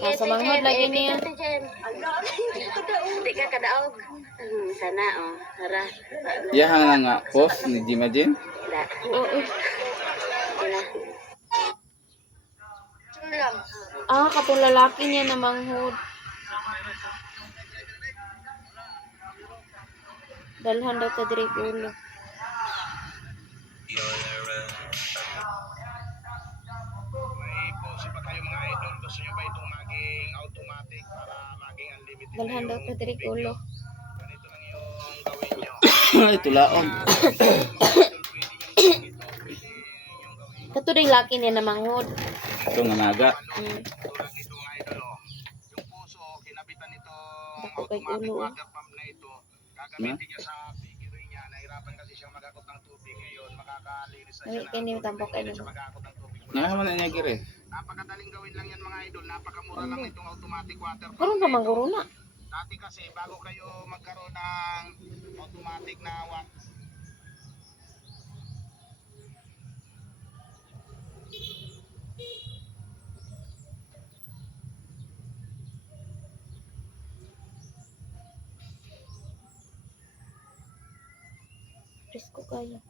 Sa manghod lagi niya. Hindi ka kadaog. Sana, oh. Tara. Yahan nga post ni Jimajin. Oo. Katong lalaki niya na manghod. Dalhan daw ta diri ulo. May post pa kayo mga idol. Gusto nyo ba itong maging automatic para maging unlimited Dalhan daw ta diri ulo. Ganito lang yung gawin nyo. Ito laom. Kato ding laki niya na manghod. Ito nga naga. Tulad nito mga idol. Yung puso, kinabitan itong Dako kay automatic ulo. water pump na ito. Gagamitin niya sa figure niya. Nahirapan kasi siyang magakot ng tubig. Ngayon, makakalinis na siya Ay, kini tambok ay siya magakot ng tubig. Nga man niya gire. Napakadaling gawin lang yan mga idol. Napakamura lang itong automatic water pump. Karon pa mangguro na. Dati kasi bago kayo magkaroon ng automatic na water. Presko kayo.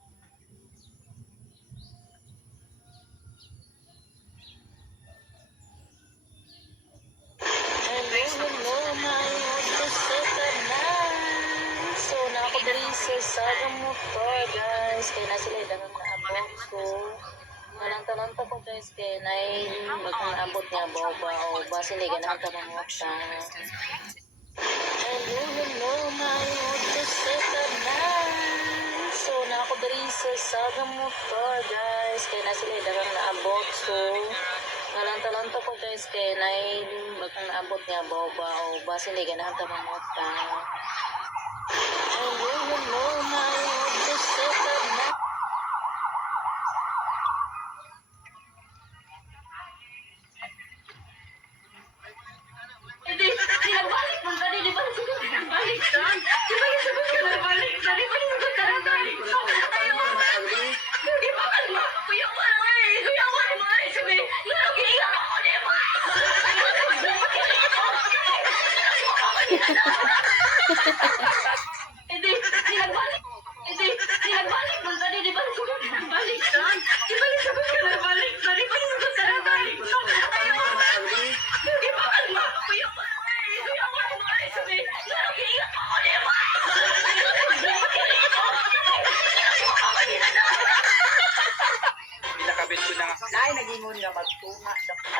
So, na ako dali sa motor, guys. Kaya na sila ilangan na abot. So, malang pa ko, guys. Kaya na bagang abot niya ba o ba sila ganahan ka mga sa So, na ako dali sa motor, guys. Kaya na sila ilangan na abot. So, malang pa ko, guys. Kaya na bagang abot niya ba o ba sila ganahan ka mga sa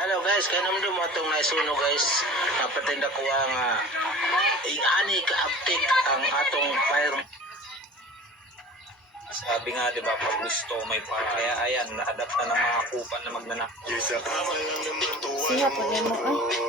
Hello guys, kaya naman doon mo itong naisuno guys. Napatinda ko ang ani ka-uptake ang atong fire. Sabi nga, di ba, pag gusto may para. Kaya ayan, na-adapt na ng mga kupan na magnanak. Siya po mo